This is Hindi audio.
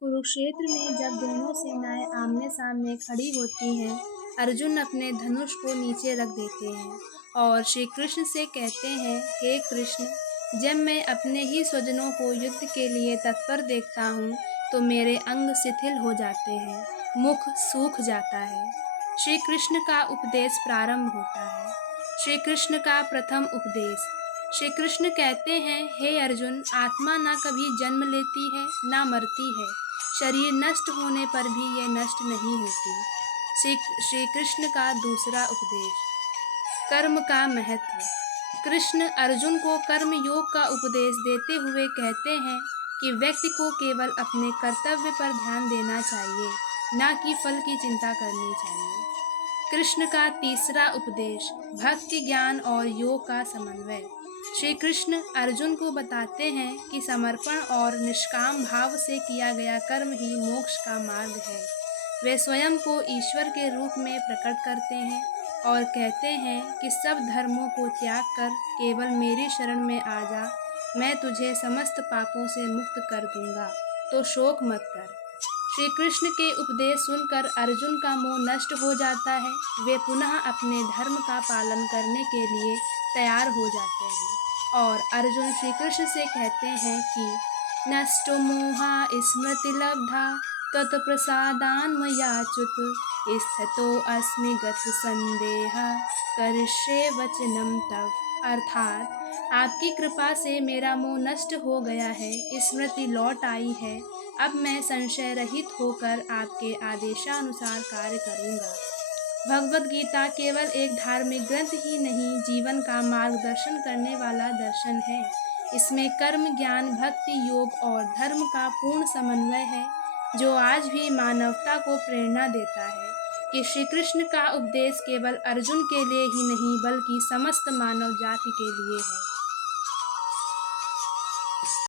कुरुक्षेत्र में जब दोनों सेनाएं आमने-सामने खड़ी होती हैं, अर्जुन अपने धनुष को नीचे रख देते हैं और श्री कृष्ण से कहते हैं, हे कृष्ण, जब मैं अपने ही स्वजनों को युद्ध के लिए तत्पर देखता हूँ, तो मेरे अंग शिथिल हो जाते हैं, मुख सूख जाता है। श्री कृष्ण का उपदेश प्रारंभ होता है। श्री कृष्ण का प्रथम उपदेश। श्री कृष्ण कहते हैं, हे अर्जुन, आत्मा ना कभी जन्म लेती है, ना मरती है। शरीर नष्ट होने पर भी यह नष्ट नहीं होती। श्री श्री कृष्ण का दूसरा उपदेश। कर्म का महत्व। कृष्ण अर्जुन को कर्म योग का उपदेश देते हुए कहते हैं कि व्यक्ति को केवल अपने कर्तव्य पर ध्यान देना चाहिए, ना कि फल की चिंता करनी चाहिए। कृष्ण का तीसरा उपदेश। भक्ति, ज्ञान और योग का समन्वय। श्री कृष्ण अर्जुन को बताते हैं कि समर्पण और निष्काम भाव से किया गया कर्म ही मोक्ष का मार्ग है। वे स्वयं को ईश्वर के रूप में प्रकट करते हैं और कहते हैं कि सब धर्मों को त्याग कर केवल मेरी शरण में आ जा, मैं तुझे समस्त पापों से मुक्त कर दूंगा, तो शोक मत कर। श्री कृष्ण के उपदेश सुनकर अर्जुन का मोह नष्ट हो जाता है। वे पुनः अपने धर्म का पालन करने के लिए तैयार हो जाते हैं और अर्जुन श्री कृष्ण से कहते हैं कि नष्टो मोहा स्मृति लब्धा त्वत्प्रसादान् मयाच्युत स्थितो अस्मि गत संदेह करिष्ये वचनं तव। अर्थात आपकी कृपा से मेरा मोह नष्ट हो गया है, स्मृति लौट आई है। अब मैं संशय रहित होकर आपके आदेशानुसार कार्य करूंगा। भगवद गीता केवल एक धार्मिक ग्रंथ ही नहीं, जीवन का मार्गदर्शन करने वाला दर्शन है। इसमें कर्म, ज्ञान, भक्ति, योग और धर्म का पूर्ण समन्वय है, जो आज भी मानवता को प्रेरणा देता है कि श्री कृष्ण का उपदेश केवल अर्जुन के लिए ही नहीं, बल्कि समस्त मानव जाति के लिए है।